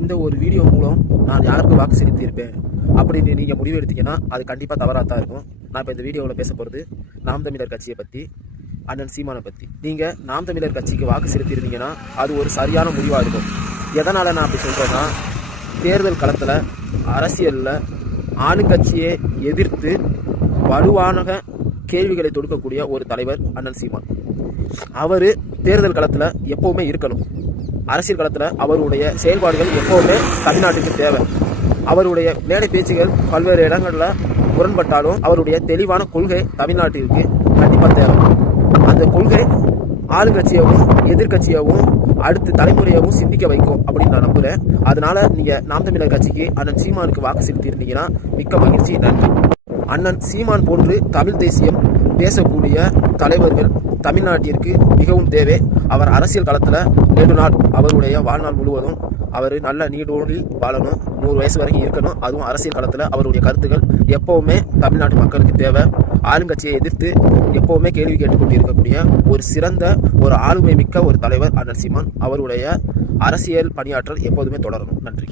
இந்த ஒரு வீடியோ மூலம் நான் யாருக்கு வாக்கு செலுத்தியிருப்பேன் அப்படின்னு நீங்கள் முடிவு எடுத்தீங்கன்னா அது கண்டிப்பாக தவறாக தான் இருக்கும். நான் இப்போ இந்த வீடியோவில் பேச போகிறது நாம் தமிழர் கட்சியை பற்றி, அண்ணன் சீமானை பற்றி. நீங்கள் நாம் தமிழர் கட்சிக்கு வாக்கு செலுத்தியிருந்தீங்கன்னா அது ஒரு சரியான முடிவாக இருக்கும். எதனால் நான் அப்படி சொல்கிறேன்னா, தேர்தல் களத்தில் அரசியலில் ஆளுங்கட்சியை எதிர்த்து வலுவான கேள்விகளை தொடுக்கக்கூடிய ஒரு தலைவர் அண்ணன் சீமான். அவர் தேர்தல் களத்தில் எப்போவுமே இருக்கணும். அரசியல் களத்தில் அவருடைய செயல்பாடுகள் எப்போவுமே தமிழ்நாட்டுக்கு தேவை. அவருடைய மேடை பேச்சுகள் பல்வேறு இடங்களில் முரண்பட்டாலும் அவருடைய தெளிவான கொள்கை தமிழ்நாட்டிற்கு கண்டிப்பாக தேவை. அந்த கொள்கை ஆளுங்கட்சியவும் எதிர்கட்சியவும் அடுத்த தலைமுறையவும் சிந்திக்க வைக்கும் அப்படின்னு நான் நம்புகிறேன். அதனால நீங்கள் நாம் தமிழர் கட்சிக்கு அண்ணன் சீமானுக்கு வாக்கு செலுத்தியிருந்தீங்கன்னா மிக்க மகிழ்ச்சி. நன்றி. அண்ணன் சீமான் போன்று தமிழ் தேசியம் பேசக்கூடிய தலைவர்கள் தமிழ்நாட்டிற்கு மிகவும் தேவை. அவர் அரசியல் களத்தில் நெடுநாள் அவருடைய வாழ்நாள் முழுவதும் அவர் நல்ல நீடோடில் வாழணும், 100 வயசு வரைக்கும் இருக்கணும். அதுவும் அரசியல் களத்தில் அவருடைய கருத்துக்கள் எப்போவுமே தமிழ்நாட்டு மக்களுக்கு தேவை. ஆளுங்கட்சியை எதிர்த்து எப்போவுமே கேள்வி கேட்டுக்கொண்டு இருக்கக்கூடிய ஒரு சிறந்த ஒரு ஆளுமை மிக்க ஒரு தலைவர் அண்ணன் சீமான். அவருடைய அரசியல் பணியாற்றல் எப்போதுமே தொடரணும். நன்றி.